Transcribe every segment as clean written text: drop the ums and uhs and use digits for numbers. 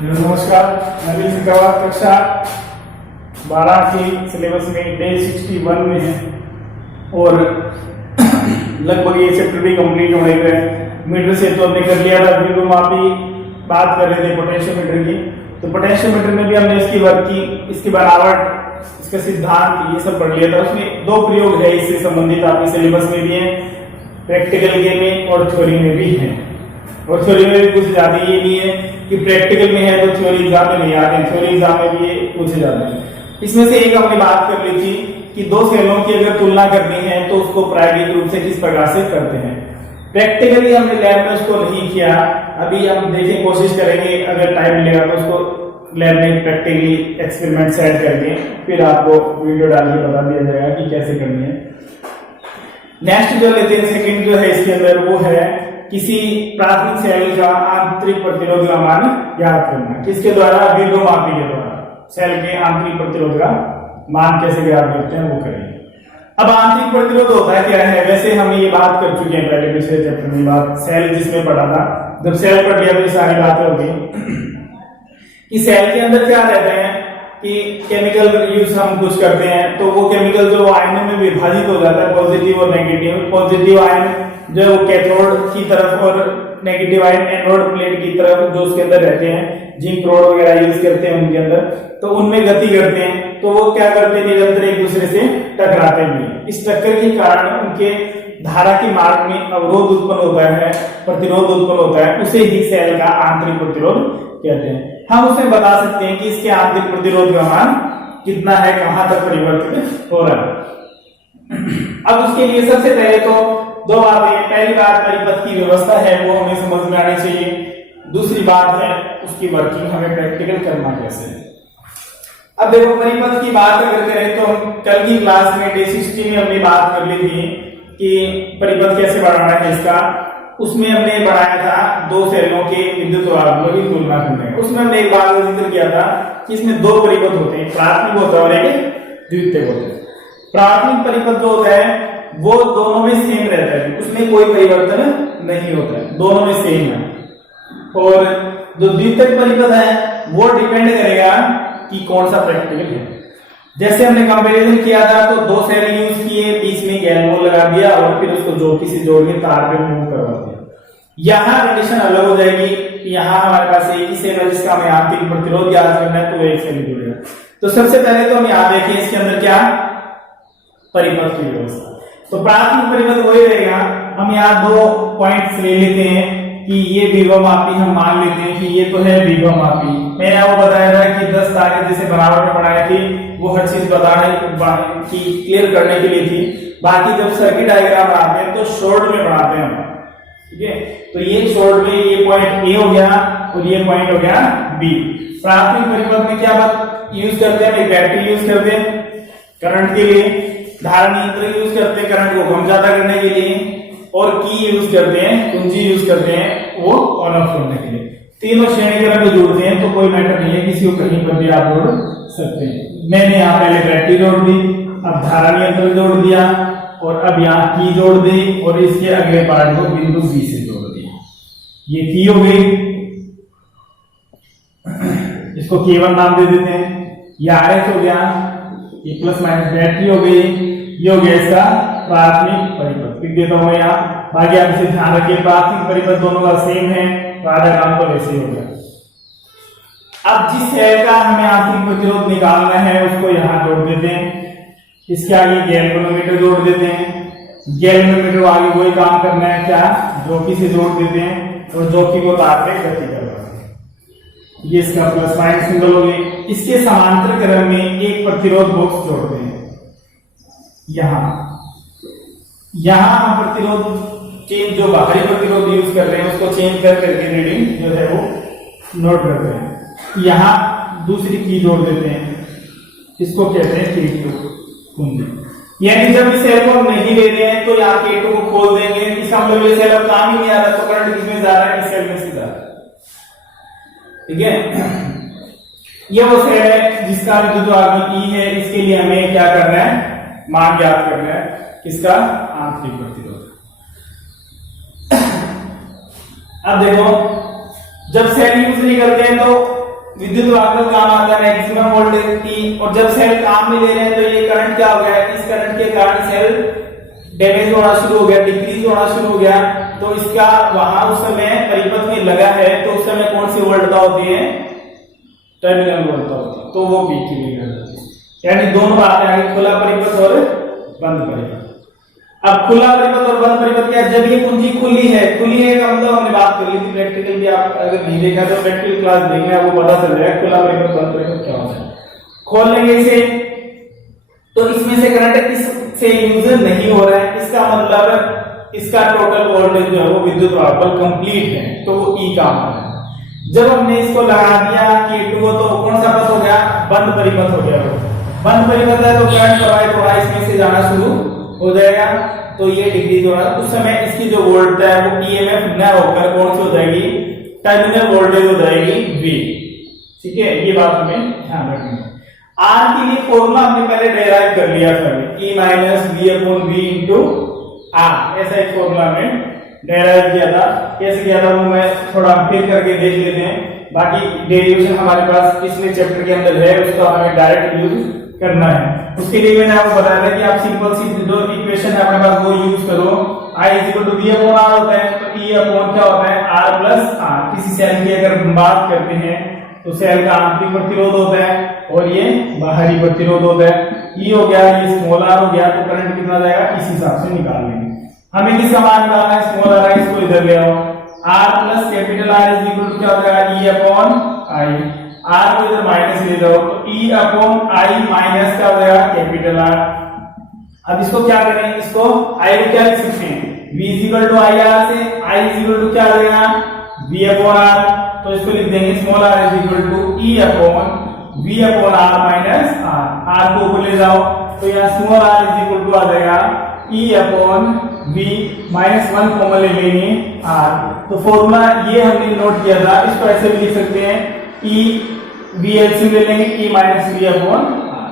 नमस्कार, नवीन शिकावत कक्षा 12 की सिलेबस में डे 61 में है और लगभग ये चैप्टर भी कंप्लीट होने का है। मीटर से तो हमने कर लिया था, अभी हम आप ही बात कर रहे थे पोटेंशियोमीटर की। तो पोटेंशियोमीटर में भी हमने इसकी वर्क की, इसकी बनावट, इसका सिद्धांत ये सब पढ़ लिया था। उसमें दो प्रयोग है इससे संबंधित, आपके सिलेबस में भी है, प्रैक्टिकल के में और थ्योरी में भी है। और थ्योरी में भी कुछ ज्यादा ये नहीं है कि प्रैक्टिकल में है तो थ्योरी एग्जाम में नहीं आते हैं, थ्योरी एग्जाम में भी ये पूछे जाते हैं। इसमें से एक हमने बात कर ली थी कि दो सेलों की अगर तुलना करनी है तो उसको प्रायोगिक रूप से किस प्रकार से करते हैं। प्रैक्टिकली हमने लैब में उसको नहीं किया, अभी हम देखें, कोशिश करेंगे, अगर टाइम मिलेगा तो उसको लैब में प्रैक्टिकली एक्सपेरिमेंट सेट करके फिर आपको वीडियो डाल के बता दिया जाएगा कि कैसे करनी है। नेक्स्ट जो लेते हैं, सेकंड जो है इसके अंदर, वो है किसी प्राथमिक सेल का आंतरिक प्रतिरोध का मान ज्ञात करना। किसके द्वारा? विभवमापी के द्वारा। सेल के आंतरिक प्रतिरोध का मान कैसे ज्ञात करते हैं वो करेंगे। अब आंतरिक प्रतिरोध होता है क्या है? वैसे हम ये बात कर चुके हैं पहले पिछले चैप्टर में, बात सेल जिसमें पढ़ा था। जब सेल पढ़ लिया तो ये सारी बातें होगी कि सेल के अंदर क्या रहते हैं कि केमिकल यूज हम कुछ करते हैं तो वो केमिकल जो आयनों में विभाजित हो जाता है, पॉजिटिव और नेगेटिव। पॉजिटिव आयन जो कैथोड की तरफ और नेगेटिव आयन एनोड प्लेट की तरफ जो उसके अंदर रहते हैं, जिंक रोड वगैरह यूज करते हैं उनके अंदर, तो उनमें गति करते हैं। तो वो क्या करते हैं? निरंतर एक दूसरे से टकराते हैं। इस टक्कर के कारण उनके धारा के मार्ग में अवरोध उत्पन्न होता है, प्रतिरोध उत्पन्न होता है, उसे ही सेल का आंतरिक प्रतिरोध कहते हैं। हम उसमें बता सकते हैं कि इसके आंतरिक प्रतिरोध का मान कितना है, कहां तक परिवर्तित हो रहा है। अब उसके लिए सबसे पहले तो दो बातें। पहली बात, परिपथ की व्यवस्था है वो हमें समझ में आनी चाहिए। दूसरी बात है उसकी वर्किंग, हमें प्रैक्टिकल करना कैसे है। अब देखो, परिपथ की बात अगर करें तो हम कल की क्लास में डे 60 में हमने बात कर ली थी कि परिपथ कैसे बढ़ाना है इसका। उसमें हमने बढ़ाया था दो सेलों के विद्युत वाहकों की तुलना करने। उसमें हमने एक बात का जिक्र किया था कि इसमें दो परिपथ होते हैं, प्राथमिक होता है और एक द्वितीयक होता है। प्राथमिक परिपथ जो होता है वो दोनों में सेम रहता है, उसमें कोई परिवर्तन नहीं होता है, दोनों में सेम है। और जो द्वितीयक परिपथ है वो डिपेंड करेगा कि कौन सा प्रैक्टिकल है। जैसे हमने कंपैरिजन किया था तो दो सेल यूज किए, बीच में गैन वॉल लगा दिया और फिर उसको जोकी से जोड़ के तार पे मूव करवा दिया। यहाँ कंडीशन अलग हो जाएगी। यहाँ हमारे पास एक ही सेल है जिसका हमें आंतरिक प्रतिरोध ज्ञात करना है, तो एक सेल जुड़ेगा। तो सबसे पहले तो हम यहाँ देखें इसके अंदर क्या परिपथ की व्यवस्था। तो प्राथमिक परिपथ वही रहेगा। हम यहाँ दो पॉइंट्स ले लेते हैं कि ये विभवमापी, हम मान लेते हैं कि ये तो है विभवमापी। मैंने आपको बताया था कि 10 तारीख जैसे बनावट में बनाई थी, वो हर चीज बताने की क्लियर करने के लिए थी। बाकी जब सर्किट डायग्राम बनाते हैं तो शॉर्ट में बनाते हैं हम, ठीक है। तो ये शॉर्ट में ये पॉइंट ए हो गया और ये पॉइंट हो गया बी। प्राथमिक परिपथ में क्या बात यूज करते हैं? बैटरी यूज करते हैं करंट के लिए, धारा नियंत्रक यूज करते हैं करंट को कम ज्यादा करने के लिए, और की यूज करते हैं, कुंजी यूज करते हैं वो ऑन ऑफ करने के लिए। तीनों श्रेणी के रंग जोड़ते हैं तो कोई मैटर नहीं है, किसी को कहीं पर भी आप जोड़ सकते हैं। मैंने यहाँ पहले बैटरी जोड़ दी, अब धारा नियंत्रक जोड़ दिया और अब यहाँ की जोड़ दी और इसके अगले पार्ट को बिंदु बी से जोड़ दिया। ये की हो गई, इसको K1 नाम दे देते हैं। ये RS हो गया, ये प्लस माइनस बैटरी हो गई, ये हो गया इसका प्राथमिक परिपथ। लिख देता हूं यहाँ, बाकी आप इसे ध्यान रखिए, प्राथमिक परिपथ दोनों का सेम है, राधाग्राम तो वैसे ही हो गया। अब जिस सेल का हमें आंतरिक प्रतिरोध निकालना है उसको यहाँ जोड़ देते हैं। इसके आगे गैल्वेनोमीटर जोड़ देते हैं। गैल्वेनोमीटर आगे वही काम करना है, क्या? जोकी से जोड़ देते हैं और जोकी को तार पे गति करवाते हैं। ये इसका प्लस माइनस सिंबल हो गई। इसके समांतर क्रम में एक प्रतिरोध बॉक्स जोड़ते हैं। यहाँ हम प्रतिरोध चेंज, जो बाहरी प्रतिरोध यूज कर रहे हैं उसको चेंज कर करके रीडिंग जो है वो नोट करते हैं। यहाँ दूसरी की जोड़ देते हैं, इसको कहते हैं K2 कुंजी। यानी जब इस सेल को हम नहीं ले रहे हैं तो यहाँ K2 को खोल देंगे, इसका मतलब ये सेल अब काम ही नहीं आ रहा, तो करंट किसमें जा रहा है? इस सेल में सीधा, ठीक है। ये वो सेल है जिसका विद्युत आगमन E है, इसके लिए हमें क्या करना है? मान ज्ञात करना है, किसका? आंतरिक प्रतिरोध। अब देखो, जब सेल यूज नहीं करते हैं तो विद्युत वाहक काम आता है मैक्सिमम वोल्टेज की, और जब सेल काम में ले रहे हैं तो ये करंट क्या हो गया, इस करंट के कारण सेल डैमेज होना शुरू हो गया, डिक्रीज होना शुरू हो गया। तो इसका वहां उस समय परिपथ में लगा है, तो उस समय कौन सी वोल्टता होती है, टर्मिनल वोल्टता होती है, तो वो पीक की वैल्यू होती है। यानी दोनों बातें आ गई, खुला परिपथ और बंद परिपथ। अब खुला परिपथ और बंद परिपथ क्या, जब ये कुंजी खुली है का मतलब हमने बात कर ली थी प्रैक्टिकल की, आप अगर नहीं देखा तो प्रैक्टिकल क्लास देखना, आपको पता चल जाएगा खुला परिपथ बंद परिपथ क्या होता है। खोल लेंगे इसे तो इसमें से करंट इससे यूज नहीं हो रहा है, इसका मतलब इसका टोटल वोल्टेज जो है वो विद्युत वाहक कंप्लीट है, तो वो ई काम है। जब हमने इसको लगा दिया K2 को, तो कौन सा पथ हो गया, बंद परिपथ हो गया। वो बंद परिपथ है तो करंट प्रवाहित हो रहा है, इसमें से जाना शुरू हो जाएगा, तो ये डिक्रीज हो रहा है। उस समय इसकी जो वोल्ट है वो ईएमएफ न होकर कौन सी हो जाएगी, टर्मिनल वोल्टेज हो जाएगी V। ठीक है, ये बात हमें ध्यान रखनी है। R के लिए फॉर्मूला हमने पहले डेराइव कर लिया था, E minus V/V into R, ऐसा एक फॉर्मूला हमने डेराइव किया था। कैसे किया था वो मैं थोड़ा फिर करके देख लेते हैं। बाकी डेरिवेशन हमारे पास पिछले चैप्टर के अंदर है, उसका हमें डायरेक्ट यूज करना है। उसके लिए मैंने आपको बताया था कि आप सिंपल सी जो इक्वेशन है अपने पास वो यूज करो। I = V/R होता है, तो E अपॉन क्या होता है, R प्लस R। किसी सेल की अगर बात करते हैं तो सेल का आंतरिक प्रतिरोध होता है और ये बाहरी प्रतिरोध होता है। E हो गया, ये स्मॉल r हो गया, तो करंट कितना जाएगा इस हिसाब से निकाल लेंगे। हमें किसका मान निकालना है, स्मॉल r, इसको इधर ले आओ। R प्लस कैपिटल R = क्या हो जाएगा, E अपॉन I। R को इधर माइनस ले जाओ, तो E अपॉन I माइनस क्या हो जाएगा, कैपिटल R। अब इसको क्या करें, इसको I को क्या लिख सकते हैं, V = IR से I = क्या आ जाएगा, V अपॉन R। तो इसको लिख देंगे small r = E upon V upon R minus R। R को ऊपर ले जाओ, तो यहाँ स्मॉल r = आ जाएगा E upon V minus 1 common ले लेंगे R। तो फॉर्मूला ये हमने नोट किया था, इसको ऐसे भी लिख सकते हैं, E V एलसीएम ले लेंगे, E minus V upon R।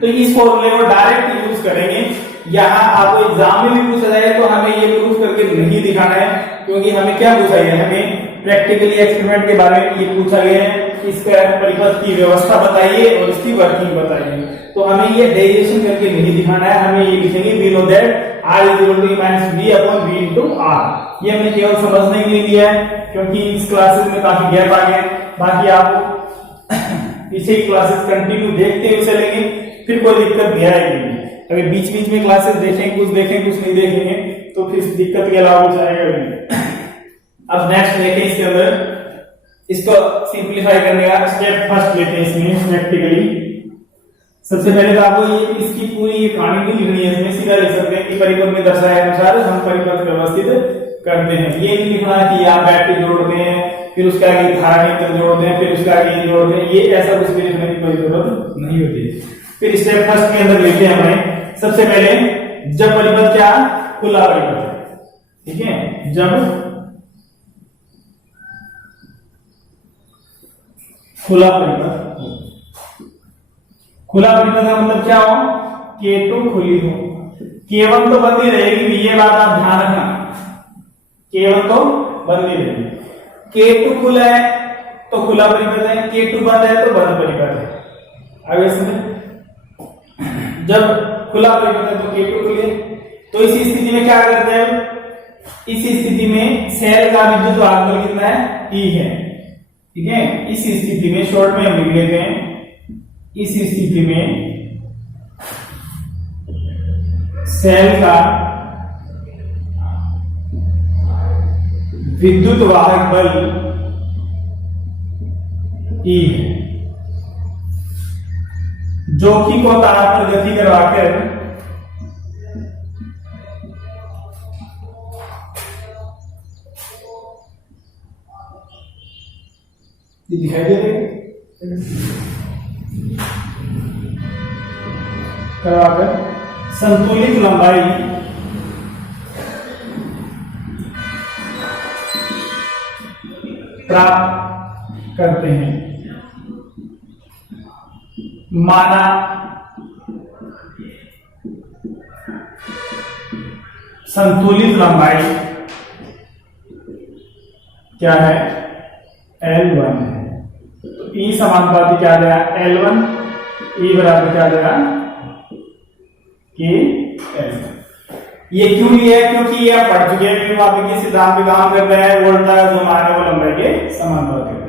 तो इस फॉर्मूले को डायरेक्ट यूज करेंगे। यहाँ आपको एग्जाम में भी पूछा जाए तो हमें ये प्रूफ करके नहीं दिखाना है, क्योंकि हमें क्या पूछा गया है, हमें प्रैक्टिकली एक्सपेरिमेंट के बारे में ये पूछा गया है कि इसका परिपथ की व्यवस्था बताइए और इसकी वर्किंग बताइए। तो हमें ये डेरिवेशन करके नहीं दिखाना है, हमें ये लिखेंगे we know that R = -V upon V into R। ये हमने केवल समझने के लिए लिया है, क्योंकि इस क्लासेस में काफी गैप आ गया। बाकी आप पीछे की क्लासेस कंटिन्यू देखते हुए चलेंगे, फिर कोई दिक्कत नहीं आएगी। अगर बीच बीच में क्लासेस देखें, कुछ नहीं देखेंगे तो फिर दिक्कत के अलावा कुछ आएगा नहीं। अब नेक्स्ट देखें, इसके अंदर इसको सिंपलीफाई करने का स्टेप फर्स्ट लेते हैं इसमें प्रैक्टिकली। सबसे पहले तो आपको ये इसकी पूरी कहानी नहीं लिखनी है, इसमें सीधा लिख सकते हैं कि परिपथ में दर्शाए अनुसार हम परिपथ व्यवस्थित करते हैं। ये नहीं लिखना कि आप बैटरी जोड़ते हैं, फिर उसके आगे धारा केंद्र जोड़ते हैं, फिर उसके आगे जोड़ते हैं, ये ऐसा कुछ भी लिखने की कोई जरूरत नहीं होती। फिर स्टेप फर्स्ट के अंदर लेते हैं हमें सबसे पहले, जब परिपथ क्या खुला परिपथ है, ठीक है, जब खुला परिपथ, खुला परिपथ का मतलब क्या हो, K2 खुली हो, K1 तो बंद ही रहेगी, ये बात आप ध्यान रखना, K1 तो बंद ही रहेगी। K2 खुला है तो खुला परिपथ है, K2 बंद है तो बंद परिपथ है। आगे समझ, जब खुला परिपथ है तो K2 खुले, तो इस स्थिति में क्या करते हैं, इस स्थिति में सेल का विद्युत वाहक कितना है, E है, ठीक है। इस स्थिति में शॉर्ट में हम लिख लेते हैं, इस स्थिति में सेल का विद्युत वाहक बल E है, जो कि को तार पर गति करवाकर ये दिखाई दे रही करवाकर संतुलित लंबाई प्राप्त करते हैं। माना संतुलित लंबाई क्या है, L1 है। तो E समानुपाती क्या आ जाएगा L1, E बराबर क्या आ जाएगा KL। ये क्यों लिया है? क्योंकि ये आप पढ़ चुके हैं, वापस के सिद्धांत पे काम कर रहे हैं, वोल्टा जो मान है वो लंबाई के समानुपाती है।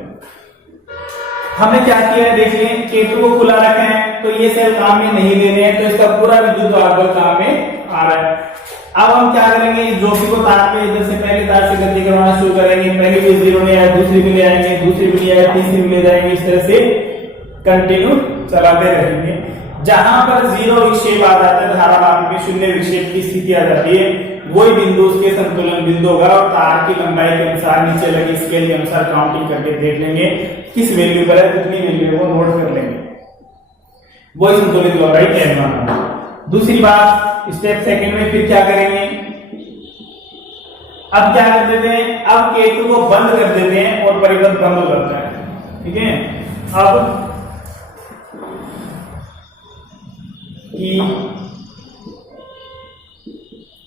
हमने क्या किया है देखिए, केतु को खुला रखे हैं तो ये सेल काम में नहीं दे रहे हैं, तो इसका पूरा विद्युत आवेश काम में आ रहा है। अब हम क्या करेंगे, इस जोशी को तार पे इधर से पहले तार से गति करवाना शुरू करेंगे। पहली भी 0 में आया, दूसरी भी ले आएंगे, दूसरी भी ले आएंगे, तीसरी भी ले जाएंगे, इस तरह से कंटिन्यू चलाते रहेंगे। जहां पर 0 विक्षेप आ जाता है, धारावाहक में 0 विक्षेप की स्थिति आ जाती है, वही बिंदु उसके संतुलन बिंदु होगा और तार की लंबाई के अनुसार नीचे लगी स्केल के अनुसार काउंटिंग करके देख लेंगे किस वैल्यू पर है, कितनी वैल्यू है वो नोट कर लेंगे, वही संतुलित लंबाई कहलाता है। दूसरी बात, स्टेप सेकंड में फिर क्या करेंगे, अब क्या कर देते हैं, अब केतु को बंद कर देते हैं और परिपथ बंद हो जाता है। ठीक है, अब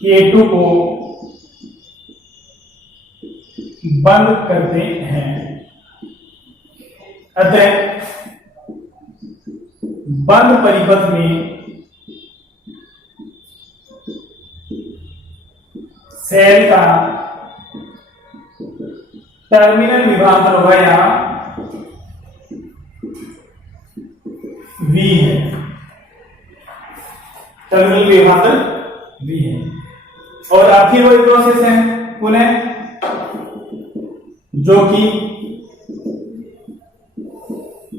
केतु को बंद करते हैं, अतः बंद परिपथ में सेल का टर्मिनल विभाजन होगा यहां V है, टर्मिनल विभाजन V है। और अब फिर वही प्रोसेस है पुनः, जो कि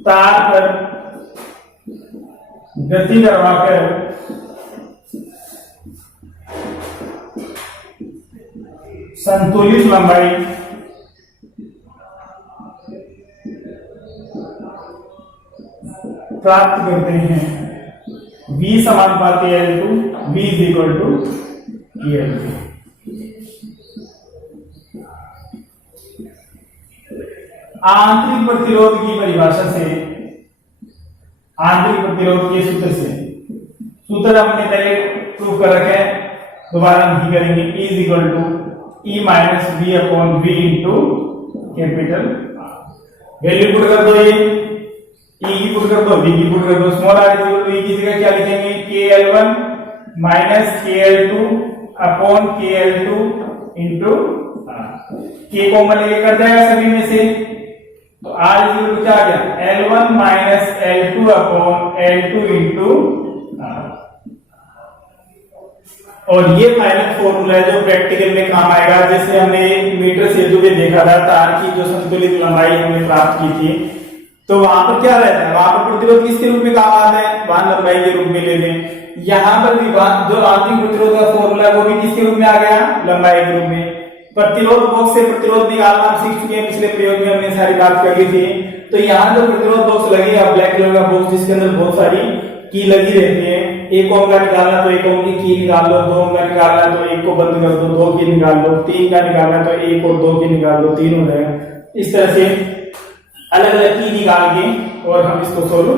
तार पर गति करवाकर संतुलित लंबाई प्राप्त करते हैं। V समानुपाती L2, V is equal to EL2। आंतरिक प्रतिरोध की परिभाषा से, आंतरिक प्रतिरोध के सूत्र से, सूत्र हमने पहले प्रूव कर रखे हैं, दोबारा नहीं करेंगे। E is equal to E minus V upon V into capital R। Value put कर दो, ये E की पुट कर दो, V की पुट कर दो। Small r is equal to E की जगह क्या लिखेंगे, KL1 minus KL2 upon KL2 into R। K common लेके कर जाएगा सभी में से, तो R इज इक्वल टू क्या आ गया, L1 minus L2 upon L2 into R। और ये फाइनल फॉर्मूला है जो प्रैक्टिकल में काम आएगा। जैसे हमने मीटर सेतु पे देखा था, तार की जो संतुलित लंबाई हमने प्राप्त की थी, तो वहां पर क्या रहता है, वहां पर प्रतिरोध किसके रूप में काम आता है, वहां लंबाई के रूप में लेते हैं। यहाँ पर भी जो आंतरिक प्रतिरोध का फॉर्मूला वो भी किसके रूप में आ गया, लंबाई के रूप में। प्रतिरोध बॉक्स से प्रतिरोध निकालना हम सीख चुके हैं, पिछले प्रयोग में हमने सारी बात कर ली थी। तो यहाँ जो प्रतिरोध बॉक्स लगी है, ब्लैक कलर का बॉक्स जिसके अंदर बहुत सारी की लगी रहती है, 1 ओम का निकालना तो 1 ओम की निकाल लो, 2 ओम का निकालना तो 1 को बंद कर दो, 2 की निकाल लो, 3 का निकालना तो 1 और 2 की निकाल लो, 3 हो जाएगा। इस तरह से अलग अलग की निकाल के और हम इसको सोल्व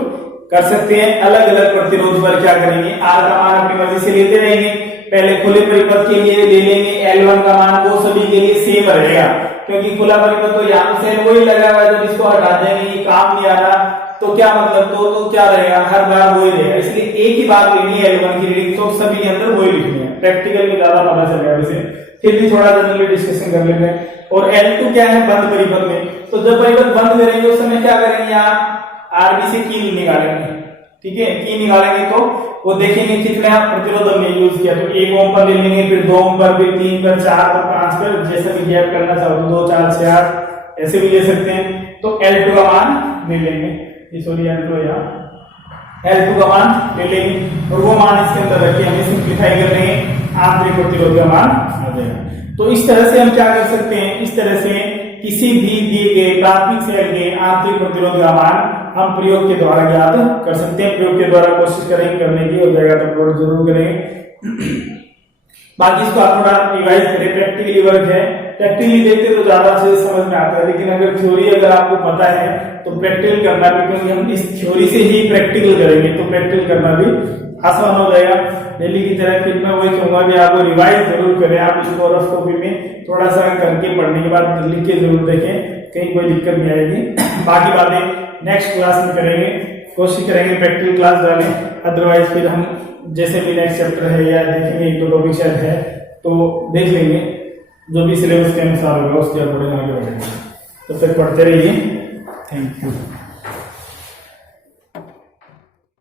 कर सकते हैं। अलग अलग प्रतिरोध पर क्या करेंगे, R का मान अपनी मर्जी से लेते रहेंगे। पहले खुले परिपथ के लिए ले लेंगे, L1 का मान वो सभी के लिए सेम रहेगा, क्योंकि खुला परिपथ तो यहाँ से वही लगा हुआ है, जब इसको हटा देंगे काम नहीं आ रहा तो क्या मतलब, तो क्या रहेगा, हर बार वही रहेगा। इसलिए एक ही बात लेनी है L1 की रीडिंग, तो सभी के अंदर वही लिखनी है। प्रैक्टिकल में ज्यादा पता चलेगा, वैसे फिर भी थोड़ा जनरली डिस्कशन कर लेते हैं। और L2 क्या है, बंद परिपथ में, तो जब परिपथ बंद करेंगे उस समय क्या करेंगे, यहाँ RB से की निकालेंगे। ठीक है, की निकालेंगे तो वो देखेंगे कितना प्रतिरोध हमने यूज किया, तो 1 ओम पर ले लेंगे, फिर 2 ओम पर, फिर 3 पर, 4 पर, 5 पर, जैसे भी गैप करना चाहो तो 2, 4, 6, 8 ऐसे भी ले सकते हैं। तो L2 का मान ले लेंगे, सॉरी L2 का मान ले लेंगे और वो मान इसके अंदर रख के हमें सिंप्लीफाई कर लेंगे, आंतरिक प्रतिरोध का मान आ जाएगा। तो इस तरह से हम क्या कर सकते हैं, इस तरह से किसी भी दिए गए प्राथमिक सेल के आंतरिक प्रतिरोध का मान हम प्रयोग के द्वारा ज्ञात कर सकते हैं। प्रयोग के द्वारा कोशिश करेंगे करने की, हो जाएगा तो अपलोड जरूर करेंगे। बाकी इसको आप थोड़ा रिवाइज करें, प्रैक्टिकली वर्क है, प्रैक्टिकली देखते तो ज्यादा अच्छे से समझ में आता है। लेकिन अगर थ्योरी अगर आपको पता है तो प्रैक्टिकल करना भी, क्योंकि हम इस थ्योरी से ही प्रैक्टिकल करेंगे तो प्रैक्टिकल करना भी आसान हो जाएगा। डेली की तरह फिर मैं वही कहूंगा कि आपको रिवाइज जरूर करें। आप इसको रफ कॉपी में थोड़ा सा करके पढ़ने के बाद लिख के जरूर देखें, कहीं कोई दिक्कत नहीं आएगी। बाकी बातें नेक्स्ट क्लास में करेंगे, कोशिश करेंगे प्रैक्टिकल क्लास डालें, अदरवाइज फिर हम जैसे भी नेक्स्ट चैप्टर है या देखेंगे एक दो टॉपिक शायद है तो देख लेंगे, जो भी सिलेबस के अनुसार होगा उसके अकॉर्डिंग आगे बढ़ेंगे। तब तक पढ़ते रहिए। Thank you.